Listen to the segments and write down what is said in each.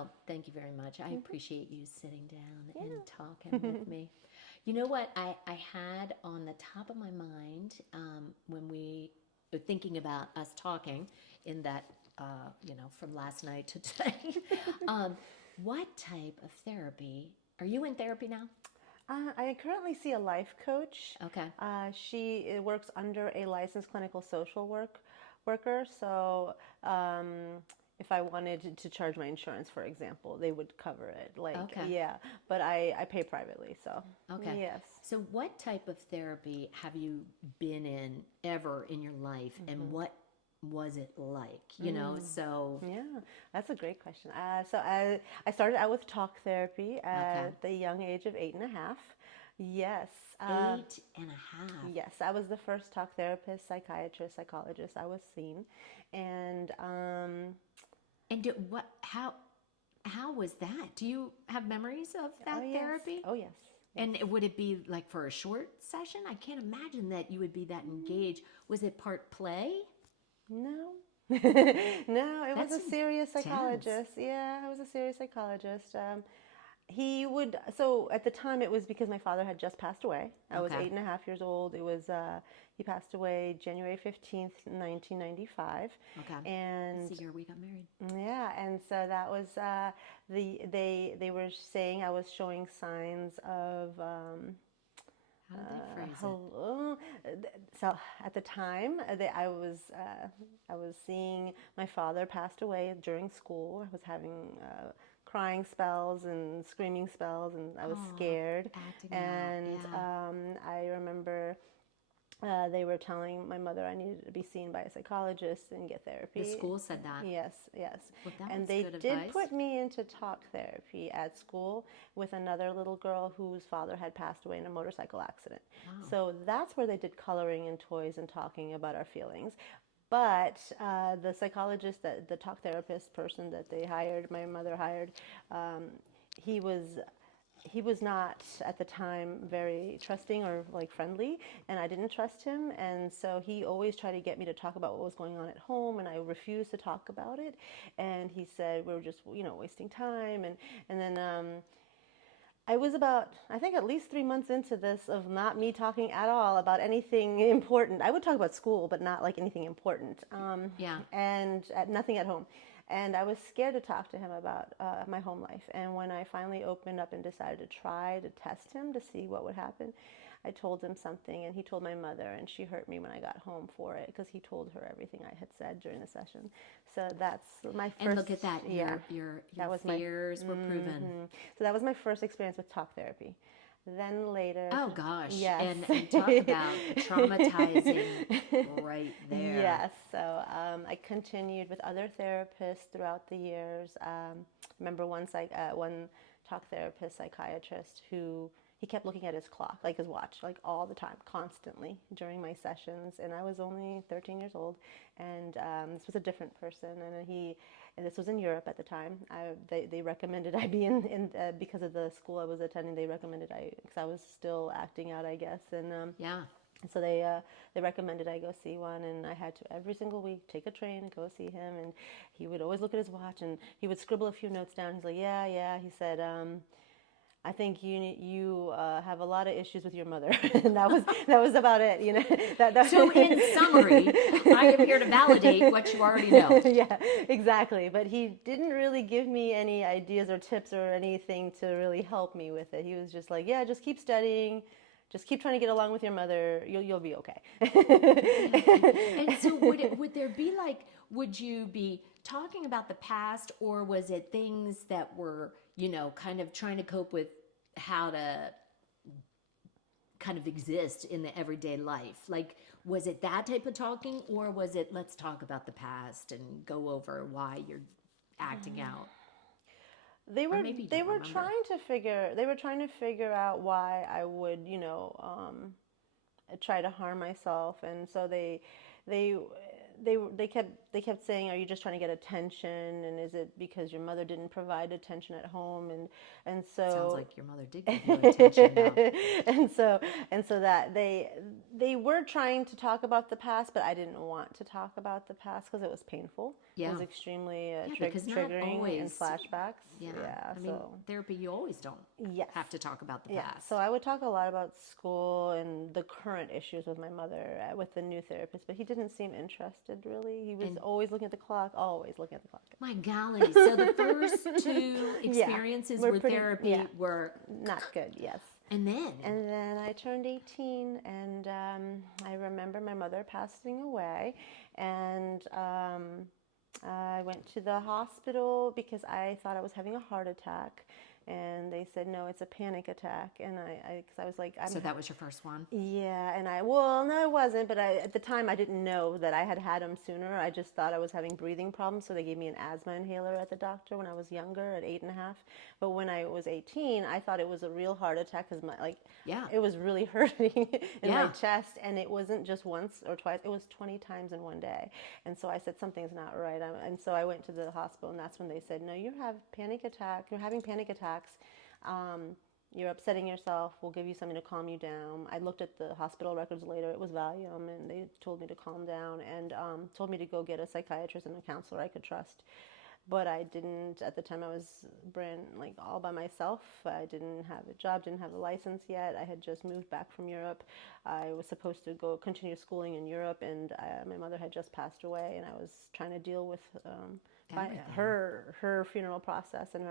Well, thank you very much. I appreciate you sitting down Yeah. and talking with me. You know what I had on the top of my mind when we were thinking about us talking in that, from last night to today. um, what type of therapy? Are you in therapy now? I currently see a life coach. Okay. She works under a licensed clinical social worker. So if I wanted to charge my insurance, for example, they would cover it. Like, Okay. yeah, but I pay privately. So Okay. yes. So, what type of therapy have you been in ever in your life, and what was it like? So, Yeah, that's a great question. I started out with talk therapy okay, at the young age of 8.5. Yes. 8.5. Yes, I was the first talk therapist, psychiatrist, psychologist I was seen. And And what? How was that? Do you have memories of oh, that yes. therapy? Oh, yes. Yes. And would it be like for a short session? I can't imagine that you would be that engaged. Was it part play? No. No, it was That's a serious intense. psychologist. Yeah, it was a serious psychologist. He would, so at the time it was because my father had just passed away. I was Okay. 8.5 years old. He passed away January 15th, 1995. Okay. That's And the year we got married. yeah, and so that was, they were saying I was showing signs of, How did they phrase it? hello. So at the time, I was seeing my father passed away during school. I was having crying spells and screaming spells, and I was Oh, scared. acting out. And Yeah. I remember they were telling my mother I needed to be seen by a psychologist and get The therapy. school said that. Yes, yes. Well, that And was they good did advice. put me into talk therapy at school with another little girl whose father had passed away in a motorcycle accident. Wow. So that's where they did coloring and toys and talking about our feelings. But the psychologist, the talk therapist person that they hired, my mother hired, um, he was he was not at the time very trusting or like friendly, and I didn't trust him, and so he always tried to get me to talk about what was going on at home, and I refused to talk about it. And he said we were just wasting time. And then I was about, I think, at least 3 months into this of not me talking at all about anything important. I would talk about school, but not like anything important, Yeah. and nothing at home. And I was scared to talk to him about my home life. And when I finally opened up and decided to try to test him to see what would happen, I told him something, and he told my mother, and she hurt me when I got home for it because he told her everything I had said during the session. So that's my And first, look at that. yeah, Your that was my, fears were proven. so that was my first experience with talk therapy. Then later, Oh gosh. yes. And talk about traumatizing right there. Yes. So I continued with other therapists throughout the years. Remember one talk therapist, psychiatrist, who he kept looking at his clock, like his watch, like all the time, constantly during my sessions. And I was only 13 years old, and this was a different person. And this was in Europe at the time. They recommended I be in because of the school I was attending. They recommended because I was still acting out, I guess, Yeah. and so they recommended I go see one, and I had to every single week take a train and go see him. And he would always look at his watch, and he would scribble a few notes down. He's like, yeah, yeah. He said, I think you have a lot of issues with your mother, and that was about it. So in summary, I am here to validate what you already know. Yeah, exactly. But he didn't really give me any ideas or tips or anything to really help me with it. He was just like, yeah, just keep studying, just keep trying to get along with your mother. You'll be okay. Yeah. And so would there be like, would you be talking about the past, or was it things that were, kind of trying to cope with how to kind of exist in the everyday life? Like, was it that type of talking, or was it let's talk about the past and go over why you're acting out? they Or were maybe you they don't were remember. trying to figure out why I would try to harm myself. And so they they kept they kept saying, "Are you just trying to get attention? And is it because your mother didn't provide attention at home?" And Sounds so like your mother did give you attention, though. and so that they were trying to talk about the past, but I didn't want to talk about the past because it was painful. It Yeah. was extremely Yeah, because not triggering and always. flashbacks. Yeah. Yeah. I mean, So therapy, you always don't yes. have to talk about the Yeah, past. so I would talk a lot about school and the current issues with my mother with the new therapist, but he didn't seem interested really. He was And always looking at the clock, always looking at the clock. my golly. So the first two Yeah, experiences we're with pretty- therapy yeah. were. Not good, yes. And then. And then I turned 18, and I remember my mother passing away, and I went to the hospital because I thought I was having a heart attack. And they said, no, it's a panic attack. And because I was like, So that was your first one? Yeah, and well, no, it wasn't. But at the time, I didn't know that I had had them sooner. I just thought I was having breathing problems, so they gave me an asthma inhaler at the doctor when I was younger, at 8.5. But when I was 18, I thought it was a real heart attack because it was really hurting in my chest, and it wasn't just once or twice. It was 20 times in one day. And so I said, something's not right. And so I went to the hospital, and that's when they said, no, you have panic attack. You're having panic attacks. You're upsetting yourself. We'll give you something to calm you down. I looked at the hospital records later. It was Valium, and they told me to calm down and told me to go get a psychiatrist and a counselor I could trust. But I didn't. At the time, I was all by myself. I didn't have a job, didn't have a license yet. I had just moved back from Europe. I was supposed to go continue schooling in Europe, and my mother had just passed away, and I was trying to deal with her funeral process and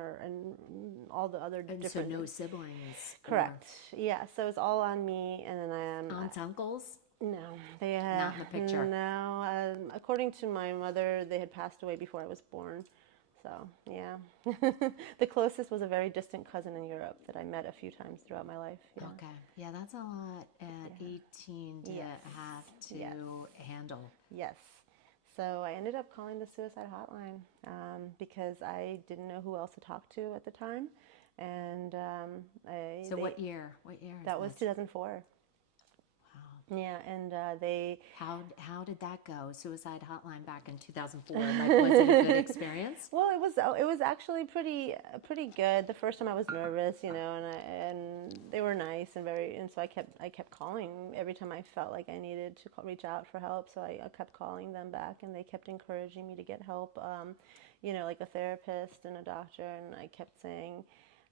all the other different. So no siblings. Correct. Yeah. So it's all on me, and then aunts, uncles. No, they had Not in the picture. No, according to my mother, they had passed away before I was born. So yeah, the closest was a very distant cousin in Europe that I met a few times throughout my life. Yeah. Okay, yeah, that's a lot at 18 to have to handle. Yes. So I ended up calling the suicide hotline because I didn't know who else to talk to at the time, and what year? What year? That was 2004. Wow. Yeah, and they. How did that go? Suicide hotline back in 2004. Was it a good experience? Well, it was actually pretty good. The first time I was nervous, and they were nice and so I kept calling every time I felt like I needed to reach out for help. So I kept calling them back, and they kept encouraging me to get help. Like a therapist and a doctor, and I kept saying,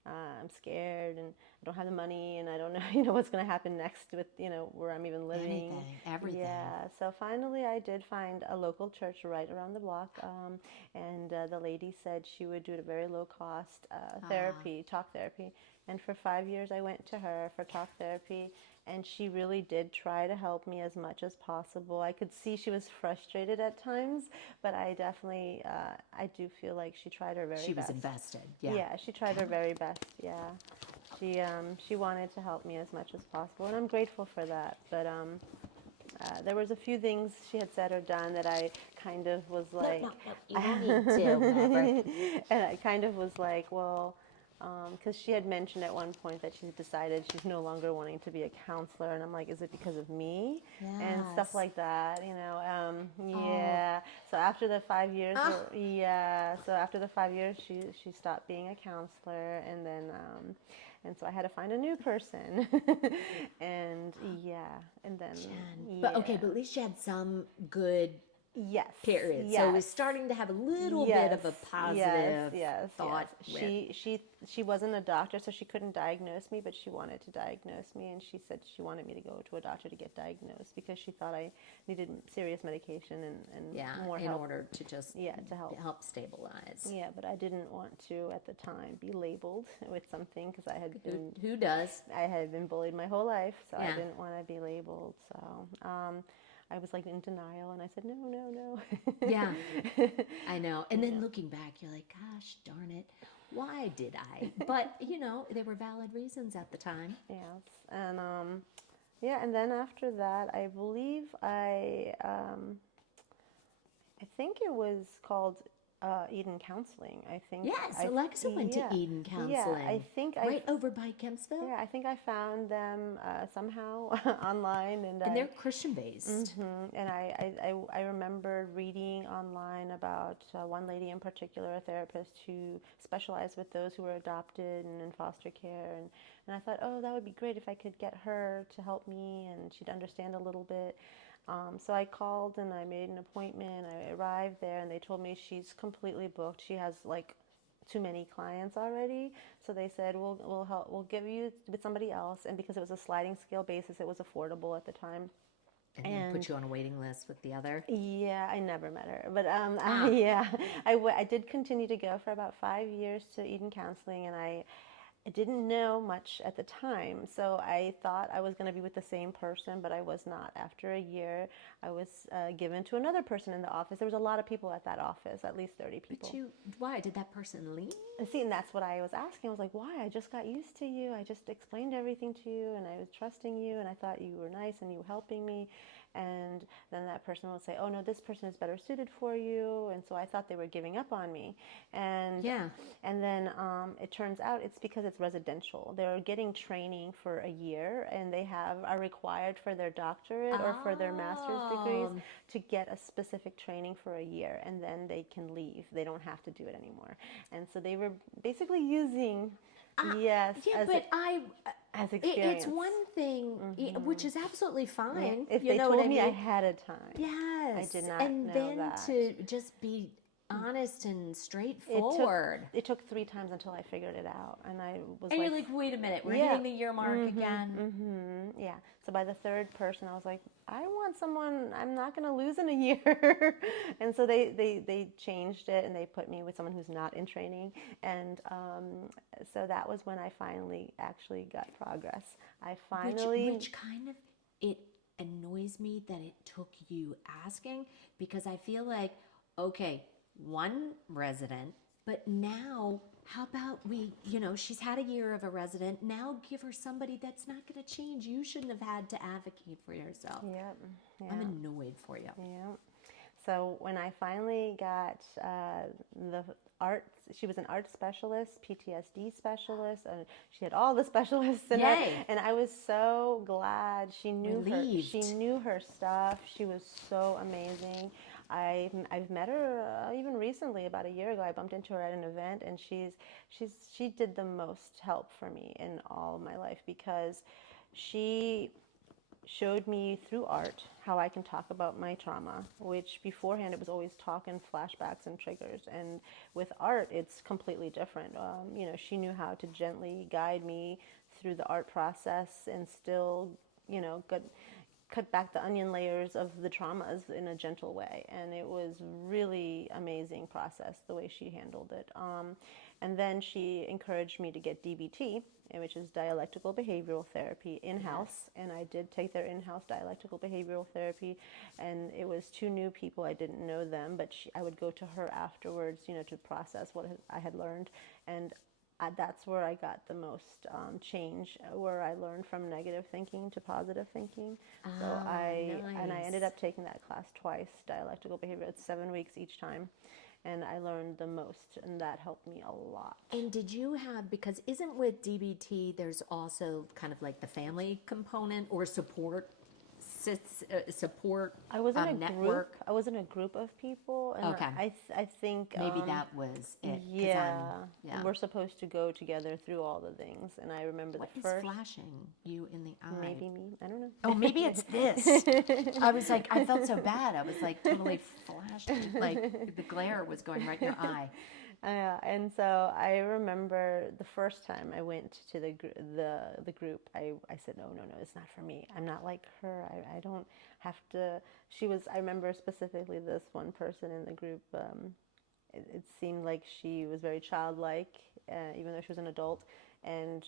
I'm scared and I don't have the money and I don't know, what's going to happen next with, where I'm even living. Everything. Yeah. So finally I did find a local church right around the block. And the lady said she would do it at a very low cost therapy, talk therapy. And for 5 years I went to her for talk therapy. And she really did try to help me as much as possible. I could see she was frustrated at times, but I definitely, I do feel like she tried her very best. She was invested, yeah. Yeah, she tried her very best, yeah. She wanted to help me as much as possible, and I'm grateful for that. But there was a few things she had said or done that I kind of was like... No, you don't need to, and I kind of was like, well... Because she had mentioned at one point that she's decided she's no longer wanting to be a counselor, and I'm like, is it because of me? And stuff like that, yeah. So after the 5 years, so after the 5 years, she stopped being a counselor, and then and so I had to find a new person, and then. But at least she had some good. Yes. Period. Yes. So we're starting to have a little bit of a positive thought. She wasn't a doctor, so she couldn't diagnose me, but she wanted to diagnose me, and she said she wanted me to go to a doctor to get diagnosed because she thought I needed serious medication and more help. In order to just to help stabilize. Yeah, but I didn't want to at the time be labeled with something because I had been. Who does? I had been bullied my whole life, so I didn't want to be labeled. So. I was like in denial, and I said, no. Yeah, I know. And then looking back, you're like, gosh, darn it, why did I? But, there were valid reasons at the time. Yes, and and then after that, I believe I think it was called Eden Counseling. I think. Yes, Alexa went to Eden Yeah, I Counseling. think Right over by Kempsville. yeah, I think I found them somehow online, and And they're Christian based. and I remember reading online about one lady in particular, a therapist who specialized with those who were adopted and in foster care, and I thought, oh, that would be great if I could get her to help me, and she'd understand a little bit. So I called and I made an appointment. I arrived there and they told me she's completely booked. She has like too many clients already. So they said, we'll give you with somebody else. And because it was a sliding scale basis, it was affordable at the time. And then put you on a waiting list with the other. Yeah, I never met her, but I did continue to go for about 5 years to Eden Counseling, and I didn't know much at the time, so I thought I was going to be with the same person, but I was not. After a year, I was given to another person in the office. There was a lot of people at that office, at least 30 people. But why did that person leave? See, and that's what I was asking. I was like, why? I just got used to you. I just explained everything to you, and I was trusting you, and I thought you were nice, and you were helping me. And then that person would say, oh, no, this person is better suited for you. And so I thought they were giving up on me. And then it turns out it's because it's residential. They're getting training for a year, and they are required for their doctorate or for their master's degrees to get a specific training for a year, and then they can leave. They don't have to do it anymore. And so they were basically using, as experience. It's one thing, which is absolutely fine. If you they know told what I me mean? ahead of time. Yes. I did not and know then that. to just be honest and straightforward. It took 3 times until I figured it out, and I was and you're like, wait a minute, we're hitting the year mark again. Yeah. So by the third person, I was like, I want someone I'm not going to lose in a year. And so they changed it, and they put me with someone who's not in training. And so that was when I finally actually got progress. Which kind of, it annoys me that it took you asking, because I feel like, okay, one resident, but now how about she's had a year of a resident, now give her somebody that's not going to change. You shouldn't have had to advocate for yourself. Yeah. I'm annoyed for you. Yeah. So when I finally got the art, she was an art specialist, PTSD specialist, and she had all the specialists in her. And I was so glad. She knew her stuff. She was so amazing. I've met her even recently, about a year ago. I bumped into her at an event, and she did the most help for me in all of my life, because she showed me through art how I can talk about my trauma, which beforehand it was always talk and flashbacks and triggers. And with art, it's completely different. She knew how to gently guide me through the art process and still, cut back the onion layers of the traumas in a gentle way. And it was really amazing process, the way she handled it. And then she encouraged me to get DBT, which is dialectical behavioral therapy, in-house. And I did take their in-house dialectical behavioral therapy, and it was 2 new people. I didn't know them, but I would go to her afterwards, to process what I had learned. And that's where I got the most change, where I learned from negative thinking to positive thinking. So I ended up taking that class twice, dialectical behavior. It's 7 weeks each time. And I learned the most, and that helped me a lot. And did you have, because isn't with DBT, there's also kind of like the family component or support I was in a network? group. I was in a group of people, and I think maybe that was it. Yeah, we're supposed to go together through all the things, and I remember what the first. What is flashing you in the eye? Maybe me. I don't know. Oh, maybe it's this. I was like, I felt so bad. I was like totally flashed, like the glare was going right in your eye. And so I remember the first time I went to the group, I said, no, it's not for me. I'm not like her. I don't have to. I remember specifically this one person in the group, it seemed like she was very childlike, even though she was an adult, and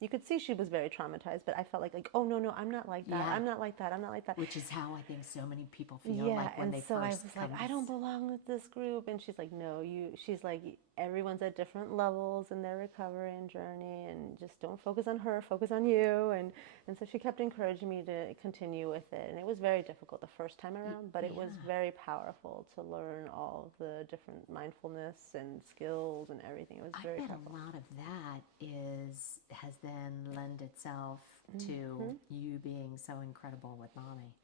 you could see she was very traumatized, but I felt like, oh, no, I'm not like that. Yeah. I'm not like that. I'm not like that. Which is how I think so many people feel yeah, like when and they so first I was like, I don't belong with this group. And she's like, no, she's like, everyone's at different levels in their recovery and journey, and just don't focus on her, focus on you. And so she kept encouraging me to continue with it. And it was very difficult the first time around, but it was very powerful to learn all the different mindfulness and skills and everything. It was very bet powerful. a lot of that has then lend itself to you being so incredible with mommy.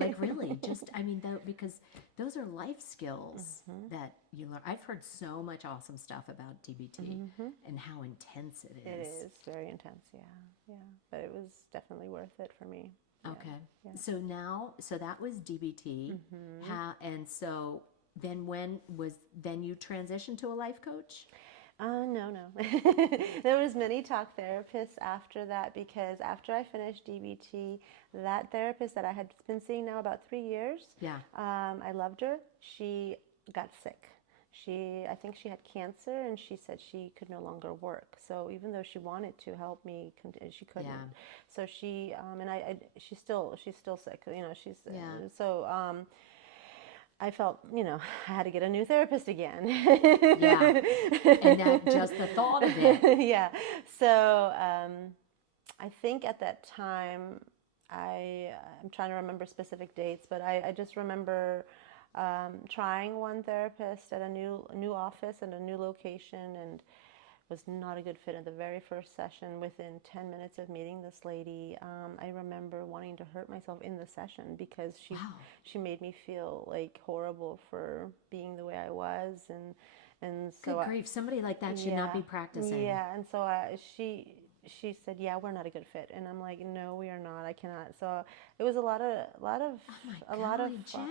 Like really, just I mean, though, because those are life skills that you learn. I've heard so much awesome stuff about DBT and how intense it is. It is very intense, yeah. But it was definitely worth it for me. Okay. Yeah. So that was DBT. How, and so then then you transitioned to a life coach? No. There was many talk therapists after that, because after I finished DBT, that therapist that I had been seeing now about 3 years, I loved her. She got sick. I think she had cancer, and she said she could no longer work. So even though she wanted to help me, she couldn't. Yeah. So she she's still sick. So I felt, I had to get a new therapist again. Yeah. And that just the thought of it. Yeah. So I think at that time, I'm trying to remember specific dates, but I just remember trying one therapist at a new office and a new location, and was not a good fit in the very first session. Within 10 minutes of meeting this lady, I remember wanting to hurt myself in the session, because she made me feel like horrible for being the way I was, and so Good grief, somebody like that should not be practicing. Yeah, and so she said, "Yeah, we're not a good fit," and I'm like, "No, we are not. I cannot." So it was a lot of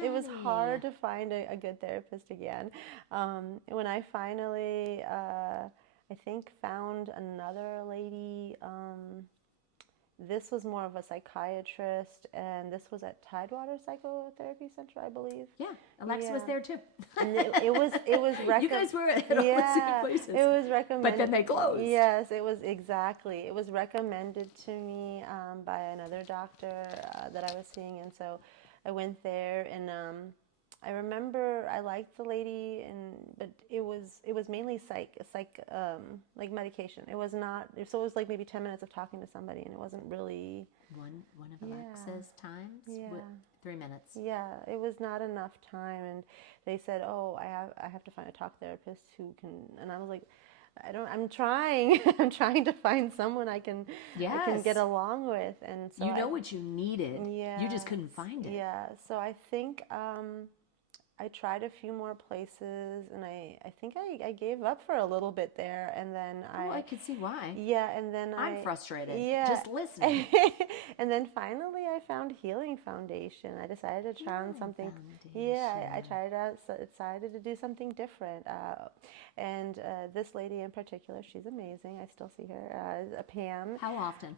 It was hard to find a good therapist again. When I finally, I think, found another lady. This was more of a psychiatrist, and this was at Tidewater Psychotherapy Center, I believe. Yeah, Alexa was there too. And it was You guys were at all the same places. It was recommended. But then they closed. Yes, it was exactly. It was recommended to me by another doctor that I was seeing, and so I went there, and I remember I liked the lady, but it was mainly like medication. It was not. So it was like maybe 10 minutes of talking to somebody, and it wasn't really one of Alexa's times. Yeah. 3 minutes. Yeah, it was not enough time, and they said, "Oh, I have to find a talk therapist who can." And I was like, I'm trying. I'm trying to find someone I can get along with, and so you know what you needed. You just couldn't find it. Yeah. So I think I tried a few more places, and I think I gave up for a little bit there, and then I could see why. Yeah, and then I'm frustrated. Yeah. Just listening. And then finally I found Healing Foundation. I decided to try on something. Yeah, I tried out. So decided to do something different. And this lady in particular, she's amazing. I still see her. Pam. How often?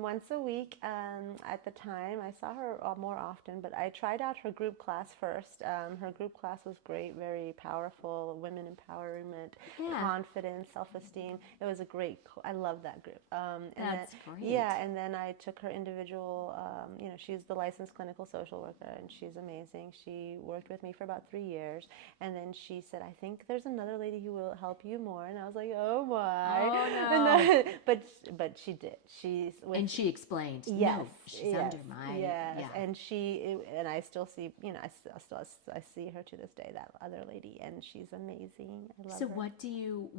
Once a week. At the time, I saw her more often, but I tried out her group class first. Her group class was great, very powerful, women empowerment, confidence, self-esteem. It was a great, I love that group. That's great. Yeah, and then I took her individual, she's the licensed clinical social worker, and she's amazing. She worked with me for about 3 years, and then she said, "I think there's another lady who will help you more," and I was like, "Oh my." Oh no. But she did. And she explained. Yes. No, she's under my. Yes. Yeah. And I still see, I see her to this day, that other lady, and she's amazing. I love her. So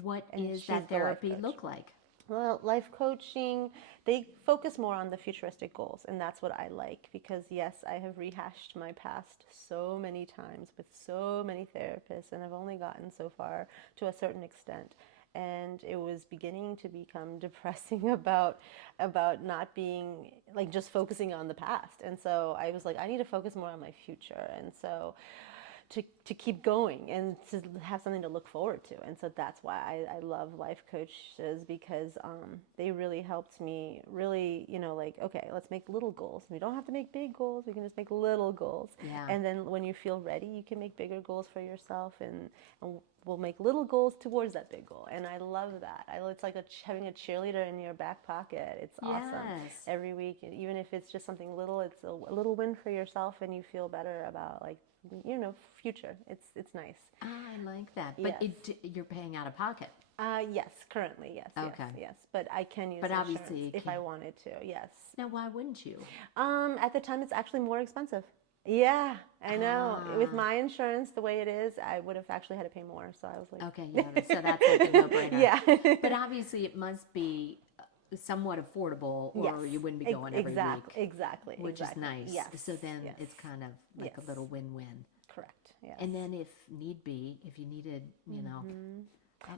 what is that therapy look like? Well, life coaching, they focus more on the futuristic goals, and that's what I like, because yes, I have rehashed my past so many times with so many therapists, and I've only gotten so far to a certain extent. And it was beginning to become depressing about not being, like, just focusing on the past. And so I was like, I need to focus more on my future. And so to keep going and to have something to look forward to. And so that's why I love life coaches, because they really helped me really, like, okay, let's make little goals. We don't have to make big goals. We can just make little goals. Yeah. And then when you feel ready, you can make bigger goals for yourself, and we'll make little goals towards that big goal. And I love that. It's like having a cheerleader in your back pocket. It's awesome. Every week, even if it's just something little, it's a little win for yourself, and you feel better about, like, future. It's nice. Ah, I like that. But Yes. you're paying out of pocket. Yes, currently, yes, Okay. yes. But I can use But insurance obviously you if I can't. wanted to. Yes. Now, why wouldn't you? At the time, it's actually more expensive. Yeah, I know. With Ah, my insurance, the way it is, I would have actually had to pay more. So I was like, okay, yeah. So that's like a no-brainer. yeah. But obviously, it must be somewhat affordable, Yes, or you wouldn't be going every week, exactly, which is nice. Yes, So then yes, it's kind of like yes. a little win-win. Correct. Yes. And then, if need be, if you needed,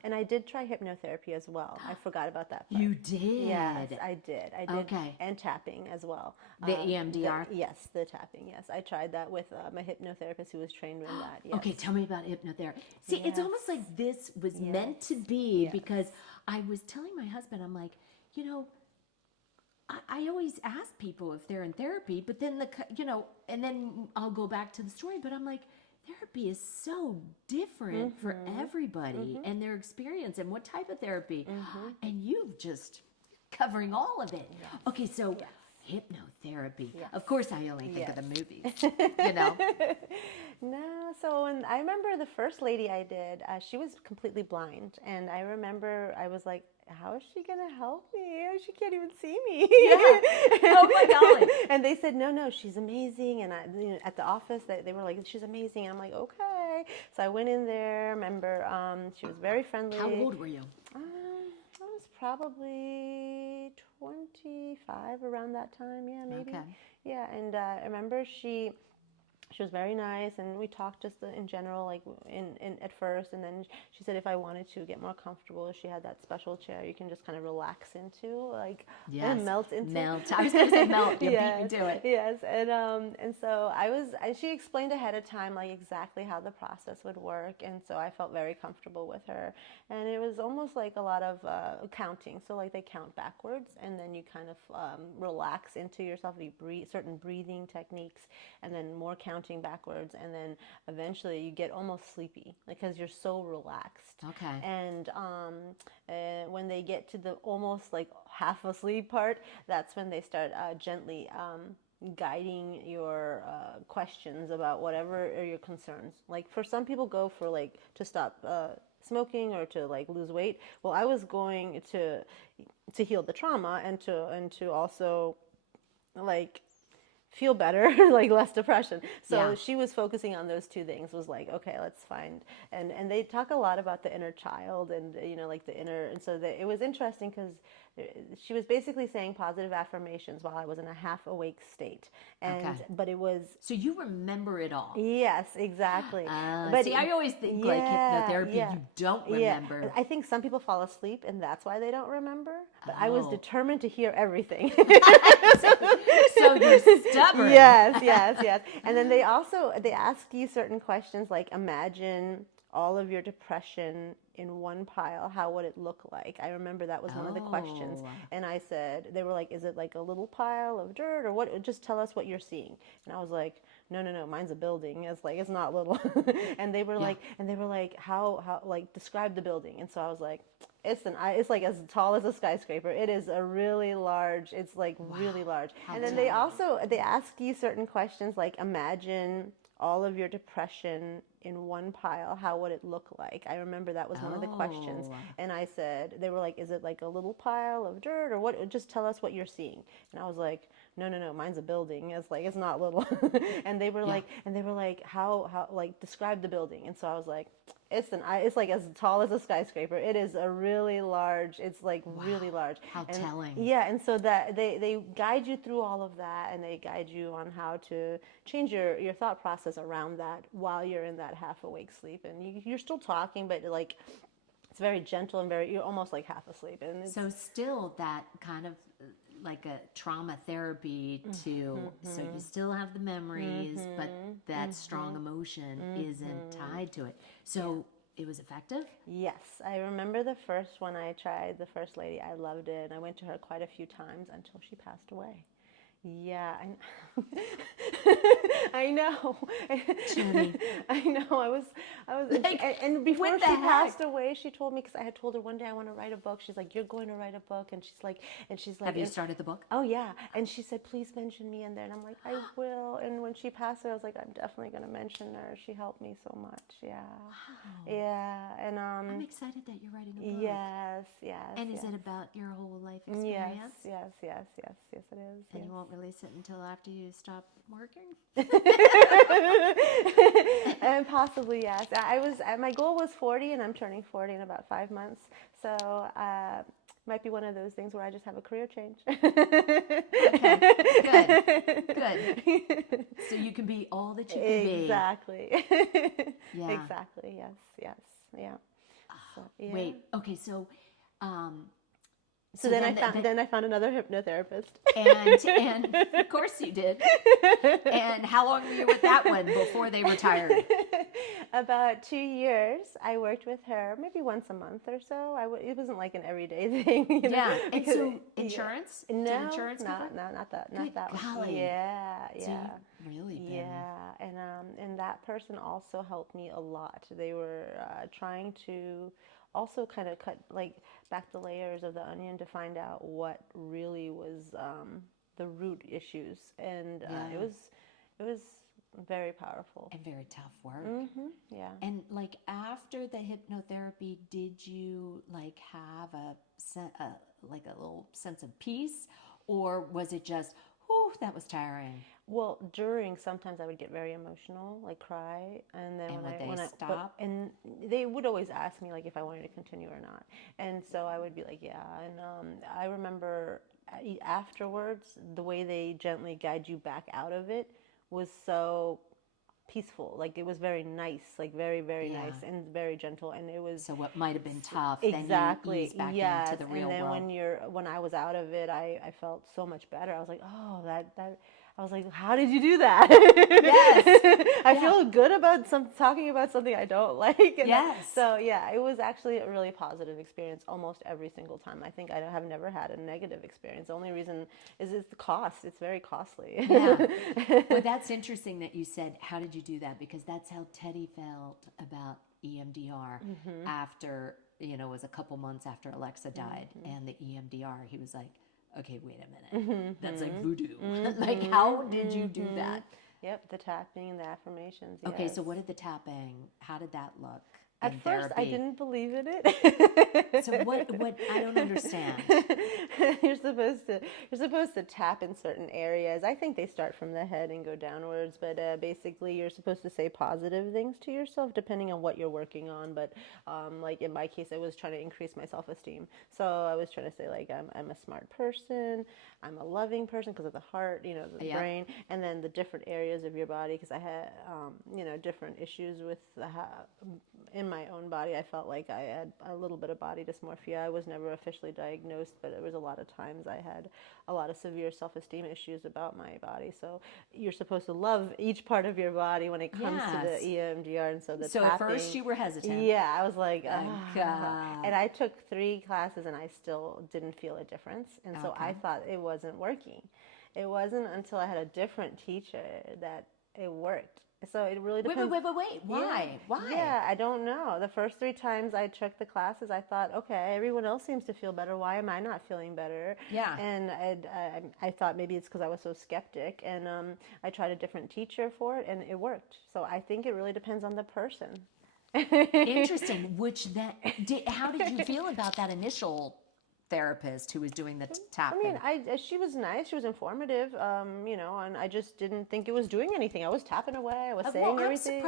And I did try hypnotherapy as well. I forgot about that part. you did. Yes, I did. I did. Okay. And tapping as well. The EMDR? Yes, the tapping. Yes, I tried that with a hypnotherapist who was trained in that. Yes. Okay, tell me about hypnotherapy. See, it's almost like this was meant to Yes. be Yes. because I was telling my husband, I'm like, I always ask people if they're in therapy, but then and then I'll go back to the story, but I'm like, therapy is so different for everybody and their experience and what type of therapy. And you've just covering all of it. Okay, so hypnotherapy. Of course, I only think of the movies, No, so when I remember the first lady I did, she was completely blind, and I remember I was like, "How is she gonna help me? She can't even see me." Oh my golly. And they said, "No, she's amazing." And at the office, they were like, "She's amazing." And I'm like, "Okay." So I went in there. Remember, she was very friendly. How old were you? I was probably 25 around that time. Yeah, maybe. Okay. Yeah, and I remember she was very nice, and we talked just in general, like in at first, and then she said if I wanted to get more comfortable, she had that special chair you can just kind of relax into, like and melt into. Melt. I was going to say melt. You beat me to it. Yes, and so she explained ahead of time like exactly how the process would work, and so I felt very comfortable with her, and it was almost like a lot of counting. So like they count backwards, and then you kind of relax into yourself. You breathe certain breathing techniques, and then more counting backwards, and then eventually you get almost sleepy because you're so relaxed. Okay. And when they get to the almost like half asleep part, that's when they start gently guiding your questions about whatever are your concerns. Like for some people go for like to stop smoking or to like lose weight. Well, I was going to heal the trauma and to also like feel better, like less depression. So she was focusing on those two things, was like, okay, let's find, and they talk a lot about the inner child and, like the inner, and so it was interesting because she was basically saying positive affirmations while I was in a half awake state. And, but it was. So you remember it all. Yes, exactly. But see, I always think like hypnotherapy, you don't remember. Yeah. I think some people fall asleep and that's why they don't remember. But I was determined to hear everything. So you're stubborn. Yes. And then they ask you certain questions like imagine all of your depression in one pile, how would it look like? I remember that was one of the questions. And I said, they were like, is it like a little pile of dirt or what? Just tell us what you're seeing. And I was like, no, mine's a building. It's not little. And they were like, how, like describe the building. And so I was like, it's like as tall as a skyscraper. It is a really large, it's like really large. And then they ask you certain questions like imagine all of your depression in one pile, how would it look like? I remember that was one of the questions. And I said, they were like, is it like a little pile of dirt or what? Just tell us what you're seeing. And I was like, no, mine's a building. It's not little. And they were like, how, like describe the building. And so I was like, it's like as tall as a skyscraper. It is a really large, it's like really large. How telling. Yeah, and so that they guide you through all of that, and they guide you on how to change your thought process around that while you're in that half awake sleep. And you're still talking, but like it's very gentle and you're almost like half asleep. And so still that kind of like a trauma therapy too. So you still have the memories, but that strong emotion isn't tied to it. So it was effective? Yes. I remember the first one I tried, the first lady, I loved it. And I went to her quite a few times until she passed away. Yeah, I know. Jenny. I know. Like, and before what she the heck? passed away, she told me, because I had told her one day I want to write a book. She's like, "You're going to write a book," and she's like, Have you started the book? oh yeah, and she said, "Please mention me in there," and I'm like, "I will." And when she passed away, I was like, "I'm definitely going to mention her. She helped me so much." Yeah, Wow. yeah, and I'm excited that you're writing a book. yes, yes, And is yes. it about your whole life Yes, experience? yes, yes, yes, yes, it is. And Yes. you won't release it until after you stop working? And possibly yes. My goal was 40, and I'm turning 40 in about 5 months. So might be one of those things where I just have a career change. Okay, good, good. So you can be all that you can be. Exactly. Yeah. Exactly. Yes. Yes. Yeah. So, yeah. Wait, okay, so So then I found another hypnotherapist. and of course you did. And how long were you with that one before they retired? About 2 years. I worked with her maybe once a month or so. It wasn't like an everyday thing. You know, Yeah, and because so insurance? No, Did insurance cover? not that, Good that one. golly. Yeah, So yeah. you've really been. Yeah, and that person also helped me a lot. They were trying to also kind of cut like back the layers of the onion to find out what really was the root issues, and Yeah. it was very powerful. And very tough work. Yeah. And like after the hypnotherapy, did you like have like a little sense of peace, or was it just, whew, that was tiring? Well, sometimes I would get very emotional, like cry, and then And would they when I stop? and they would always ask me like if I wanted to continue or not, and so I would be like, yeah. And I remember afterwards, the way they gently guide you back out of it was so peaceful. Like it was very nice, like very, very Yeah. nice and very gentle, and it was So what might have been tough, exactly, then you ease back yes. into the real And then world. when I was out of it, I felt so much better. I was like, oh, that I was like, how did you do that? Yes. I Yeah. feel good about talking about something I don't like. And Yes. so yeah, it was actually a really positive experience almost every single time. I think I have never had a negative experience. The only reason is it's the cost. It's very costly. Yeah. Well, that's interesting that you said, how did you do that? Because that's how Teddy felt about EMDR after, it was a couple months after Alexa died and the EMDR. He was like, okay, wait a minute. That's like voodoo. Like, how did you do that? Yep, the tapping and the affirmations. Okay, Yes. so what did the tapping, how did that look At in first, I therapy? didn't believe in it. So what, I don't understand. You're supposed to tap in certain areas. I think they start from the head and go downwards, but basically you're supposed to say positive things to yourself depending on what you're working on. But like in my case, I was trying to increase my self-esteem. So I was trying to say like I'm a smart person, I'm a loving person because of the heart, the Yeah. brain, and then the different areas of your body, because I had different issues with in my own body. I felt like I had a little bit of body dysmorphia. I was never officially diagnosed, but there was a lot of times I had a lot of severe self-esteem issues about my body. So you're supposed to love each part of your body when it comes to the EMDR, and so the So tapping. at first you were hesitant. Yeah, I was like, God. and I took 3 classes and I still didn't feel a difference, and so I thought it wasn't working. It wasn't until I had a different teacher that it worked. So it really depends. Wait. Why? Yeah. Why? Yeah, I don't know. The first 3 times I took the classes, I thought, okay, everyone else seems to feel better. Why am I not feeling better? Yeah. And I thought maybe it's because I was so skeptic. And I tried a different teacher for it, and it worked. So I think it really depends on the person. Interesting. How did you feel about that initial therapist who was doing the tapping? I mean, she was nice. She was informative, and I just didn't think it was doing anything. I was tapping away. I was saying everything.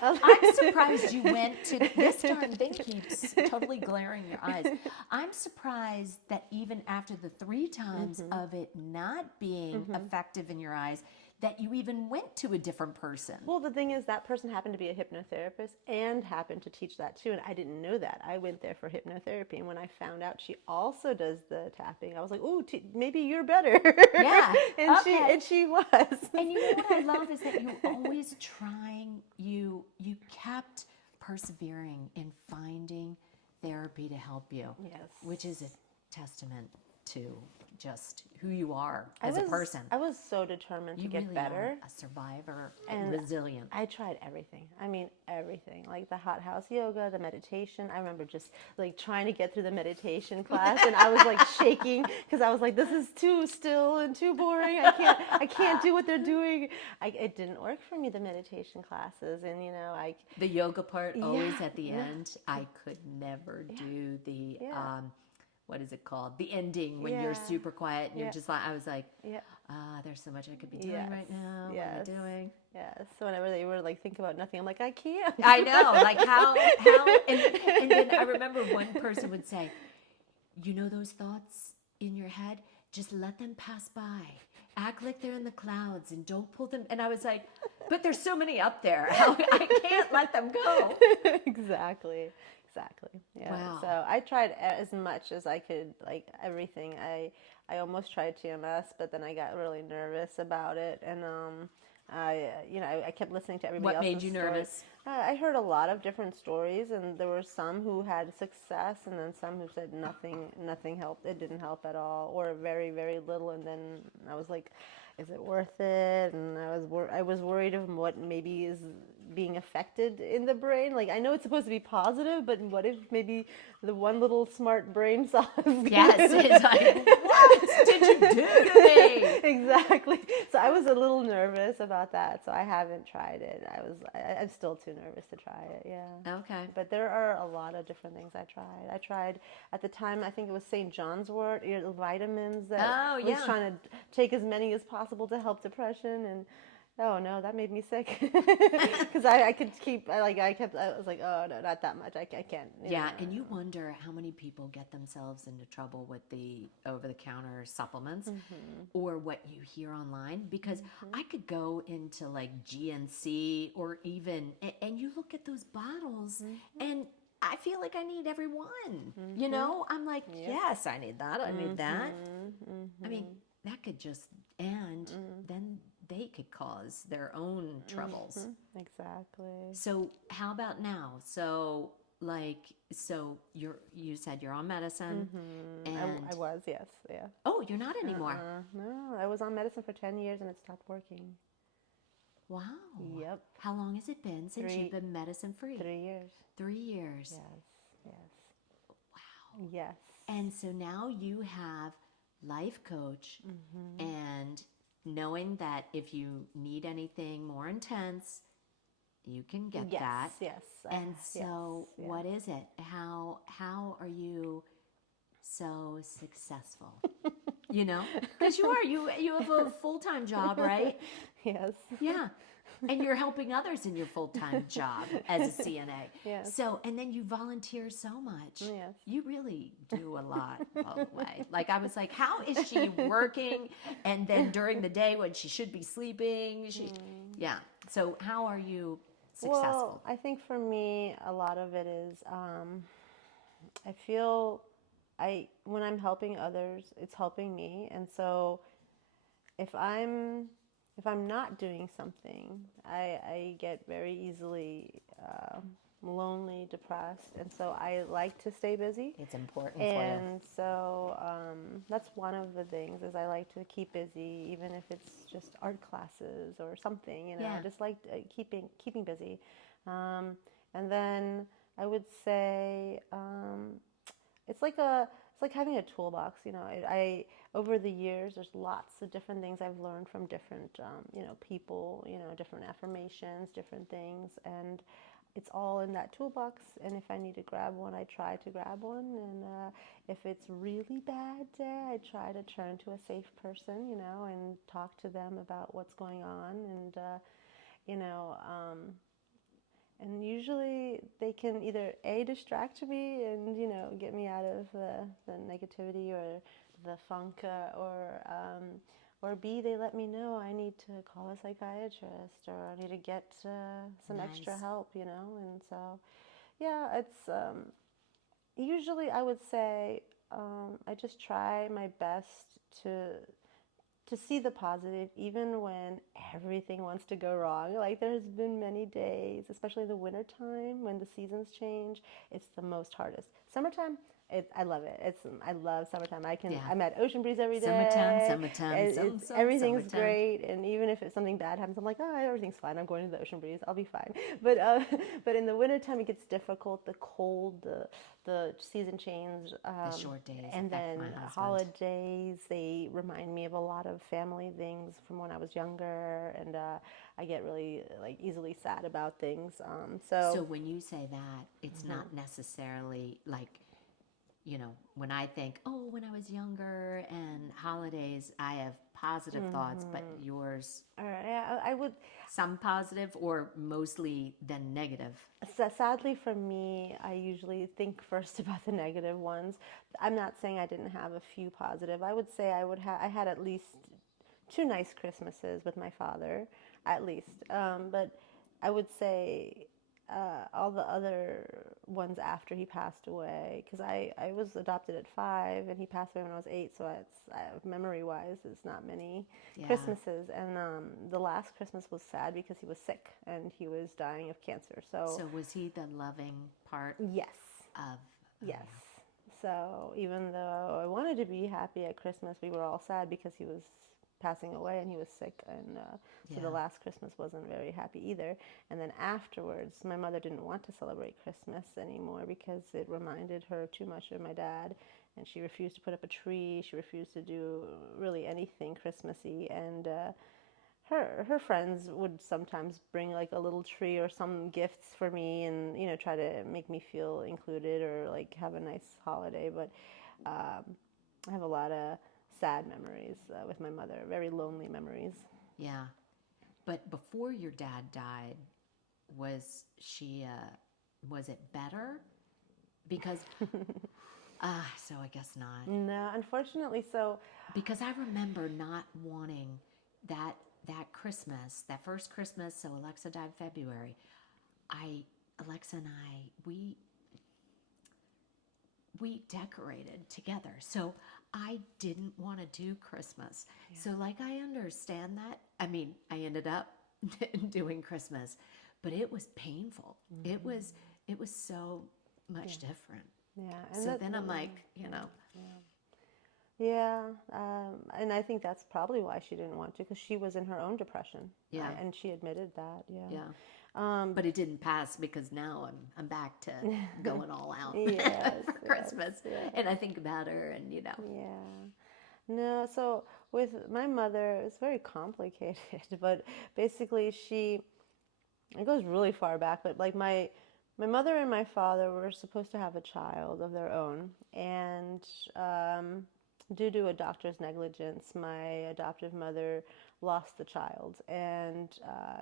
I'm surprised you went to this darn thing keeps totally glaring in your eyes. I'm surprised that even after the 3 times of it not being effective in your eyes, that you even went to a different person. Well, the thing is, that person happened to be a hypnotherapist and happened to teach that too, and I didn't know that. I went there for hypnotherapy, and when I found out she also does the tapping, I was like, "Ooh, maybe you're better." Yeah, and she was. And you know what I love is that you're always trying. You kept persevering in finding therapy to help you. Yes. Which is a testament to just who you are I as a person. I was so determined to You get really better. are a survivor and And resilient. I tried everything. I mean, everything. Like the hot house yoga, the meditation. I remember just like trying to get through the meditation class, and I was like shaking because I was like, "This is too still and too boring. I can't do what they're doing." It didn't work for me, the meditation classes, and The yoga part always yeah, at the no, end. I could never do the yeah, what is it called? The ending when you're yeah, super quiet and you're yeah, just like I was like, yeah. there's so much I could be doing Yes, right now. What am I yes, doing? yes. So whenever they were like, think about nothing, I'm like, I can't. I know, like and then I remember one person would say, you know those thoughts in your head? Just let them pass by. Act like they're in the clouds and don't pull them. And I was like, but there's so many up there. I can't let them go. Exactly. Exactly. Yeah. Wow. So I tried as much as I could, like everything. I almost tried TMS, but then I got really nervous about it, and I kept listening to everybody What else's made you story. nervous? I heard a lot of different stories, and there were some who had success, and then some who said nothing helped. It didn't help at all, or very, very little. And then I was like, is it worth it? And I was worried of what maybe is being affected in the brain. Like I know it's supposed to be positive, but what if maybe the one little smart brain cell is Yes, it's like, what did you do to me? Exactly. So I was a little nervous about that. So I haven't tried it. I'm still too nervous to try it. Yeah. Okay. But there are a lot of different things I tried. I tried at the time, I think it was St. John's wort, the vitamins that Oh, I was yeah. trying to take as many as possible to help depression. And oh no, that made me sick because I could keep, I was like, oh no, not that much. I can't. Yeah, and you wonder how many people get themselves into trouble with the over-the-counter supplements or what you hear online, because I could go into like GNC or even, and you look at those bottles and I feel like I need every one. You know, I'm like, yes, I need that. I need that. I mean, that could just, and then they could cause their own troubles. Exactly. So how about now? So you said you're on medicine and I was, yes, yeah. oh, you're not anymore. No, I was on medicine for 10 years and it stopped working. Wow. Yep. How long has it been since you've been medicine free? 3 years. 3 years. Yes, yes, Wow. yes. And so now you have life coach and knowing that if you need anything more intense, you can get Yes, that. yes. And so yes, what is it? How are you so successful? You know? Because you are. You have a full-time job, right? Yes. Yeah. And you're helping others in your full-time job as a CNA. Yes. So, and then you volunteer so much. Yes. You really do a lot, by the way. Like, I was like, how is she working? And then during the day when she should be sleeping, yeah. So how are you successful? Well, I think for me, a lot of it is, I feel when I'm helping others, it's helping me. And so if I'm not doing something, I get very easily lonely, depressed, and so I like to stay busy. It's important for you. And so that's one of the things is I like to keep busy, even if it's just art classes or something. Yeah. I just like keeping busy. And then I would say it's like having a toolbox. I over the years, there's lots of different things I've learned from different people, different affirmations, different things, and it's all in that toolbox. And if I need to grab one, I try to grab one. And if it's really bad day, I try to turn to a safe person, and talk to them about what's going on. And and usually they can either A, distract me and, get me out of the negativity or the funk, or B, they let me know I need to call a psychiatrist or I need to get some extra help, and so, yeah, it's usually I would say I just try my best to see the positive, even when everything wants to go wrong. Like there's been many days, especially the winter time when the seasons change, it's the most hardest. Summertime, I love it. I love summertime. Yeah. I'm at Ocean Breeze every Summertime, day. summertime, Everything's summertime. great. And even if something bad happens, I'm like, oh, everything's fine. I'm going to the Ocean Breeze. I'll be fine. But in the wintertime, it gets difficult. The cold, the season change, The short days and affect then my husband. holidays. They remind me of a lot of family things from when I was younger, and I get really like easily sad about things. So when you say that, it's not necessarily like, when I think, oh, when I was younger and holidays, I have positive thoughts, but yours, all right, yeah, I would. some positive or mostly then negative. Sadly for me, I usually think first about the negative ones. I'm not saying I didn't have a few positive. I would say I had at least two nice Christmases with my father, at least. But I would say all the other ones after he passed away, because I was adopted at 5 and he passed away when I was 8, so memory wise, it's not many Yeah. Christmases. And the last Christmas was sad because he was sick and he was dying of cancer. So So was he the loving part yes, of, oh yes. yeah. So even though I wanted to be happy at Christmas, we were all sad because he was passing away and he was sick, and so the Yeah. last Christmas wasn't very happy either. And then afterwards, my mother didn't want to celebrate Christmas anymore because it reminded her too much of my dad, and she refused to put up a tree. She refused to do really anything Christmassy, and her friends would sometimes bring like a little tree or some gifts for me, and try to make me feel included or like have a nice holiday. But I have a lot of sad memories with my mother, very lonely memories. Yeah. But before your dad died, was it better? Because, so I guess not. No, unfortunately. So Because I remember not wanting that that Christmas, that first Christmas. So Alexa died February. I Alexa and I we decorated together. So I didn't want to do Christmas. So like I understand that. I mean, I ended up doing Christmas, but it was painful. It was so much yeah, different. yeah, and So then I'm like, yeah, and I think that's probably why she didn't want to, because she was in her own depression, yeah, and she admitted that. Yeah. yeah. But it didn't pass because now I'm back to going all out Yes, for yes, Christmas. yeah, And I think about her and yeah. No, so with my mother, it's very complicated, but basically it goes really far back, but like my mother and my father were supposed to have a child of their own, and um, due to a doctor's negligence, my adoptive mother lost the child, and